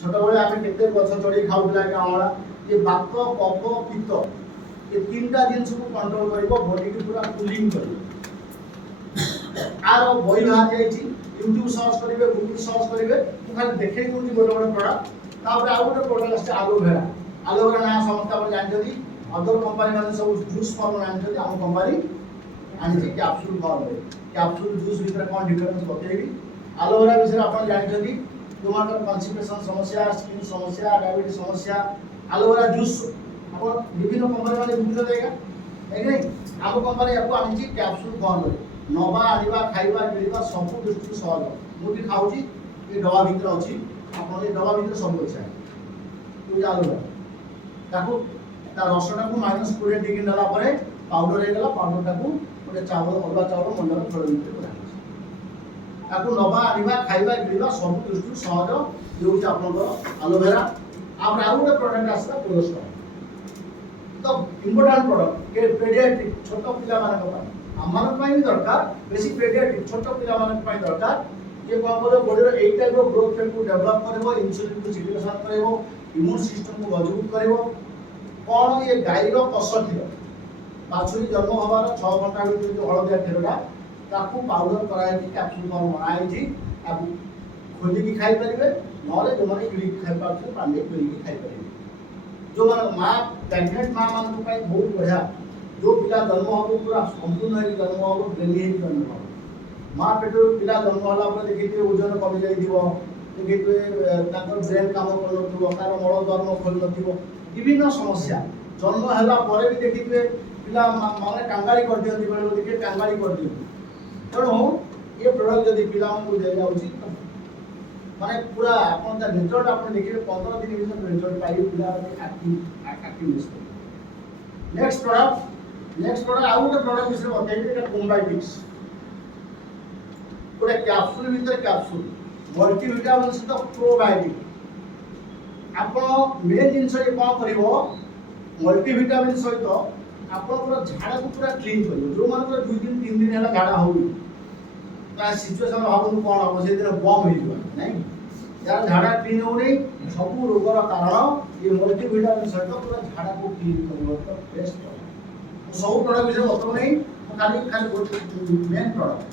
छोटबेले आम के गछ चढ़ी खाऊला कि अमला ये बात कफ पित्त ये तीनटा जिनस को कंट्रोल कर बॉडी की पूरा कूलिंग कर आर बही बाहर जाइए यूट्यूब सर्च करेंगे गूगल सर्च करेंगे तो खाली देखे दूसरी गोटे गोटे प्रडक्ट तापर आउ गोटे प्रडक्ट आलोवेरा आलोवेरा ना समस्त आप जानते अदर कंपानी मैंने सब जूस फॉर्म जानते आम कंपानी आनी कैप्सूल फॉर्म कैप्सूल जूस भितर कौन डिफरेंस बतेबी आलोवेरा विषय आप जानते जो कन्स्टिपेशन समस्या स्किन समस्या डायबिटीज समस्या आलोवेरा जूस आप विभिन्न कंपानी मैंने विभिन्न देगा है कि नहीं आम कंपानी आपको आनी कैप्सूल फॉर्म नवा आनिबा खाइबा मिलवा सब दृष्टि सहज मुझे खाऊँ ये डबा भितर अच्छी आप डबा भितर सब अच्छा है आलोवेरा ताकू रसटा को -20 डिग्री नेला पाउडर हो पाउडर टाक गोटे चावल अरुआ चावल मंडल थोड़ा भितर ताकू नवा आनिबा खाइबा मिलवा सब दृष्टि सहज ये आप आलोवेरा आप आउ गोटे प्रडक्ट आसला कोलोस्ट्रॉल तो इम्पोर्टाट प्रडक्ट के पेडियाट्रिक छोट पिला आम भी दरकार बेसी पेडियाट्रिक छोट पिला दरकार ये कौन कर बॉडी एई टाइप ग्रोथ रेट को डेवलप कर इंसुलिन को सिक्रेशन कर इम्यून सिस्टम को मजबूत कर कौन ये गाईर कष क्षीर बाछुरी जन्म हमार 6 घंटा भर जो हलदिया क्षीरटा ताकू पाउडर कराई कैप्सूल फॉर्म बनाई खोलिकी खाई पारे ना जो मैंने किणिक खाई पारे पानी किणिक खाई पारे जो माँ प्रेगनेंट माँ मान बहुत बढ़िया जो पिला जन्म हम पूरा संपूर्ण जन्म हम ब्रेनी जन्म हम माँ पेटर पिला जन्म होला देखिए ओजन कमी जाइए देखिए ब्रेन काम कर मल धर्म खोल न विभिन्न समस्या जन्म है भी देखिए पिला माने कांगाड़ी कर दिखती बेले देखिए कांगाड़ी कर दिखती तेणु ये प्रोडक्ट जब पिला दी जाऊँगी माने पूरा अपन रिजल्ट आप देखिए 15 दिन भीतर रिजल्ट पाइए पिला एक्टिवनेस नेक्स्ट प्रोडक्ट आउ गोटे प्रोडक्ट विषय बताइए कोम्बाइटिक्स गोटे कैप्सूल भीतर कैप्सूल मल्टीविटामिन सहित प्रोबायोटिक आप मेन जिनस ये कौन कर मल्टीविटामिन सहित आप झाड़ा को पूरा क्लीन कर जो मान 2 दिन 3 दिन है झाड़ा हो सिचुएसन भावुँ कौन हम से दिन बम हो नहीं यार झाड़ा क्लीन हो नहीं सब रोगर कारण ये मल्टीविटामिन सहित पूरा झाड़ा को क्लीन कर बेस्ट सब प्रोडक्ट विषय बता नहीं खाली खाली मेन प्रोडक्ट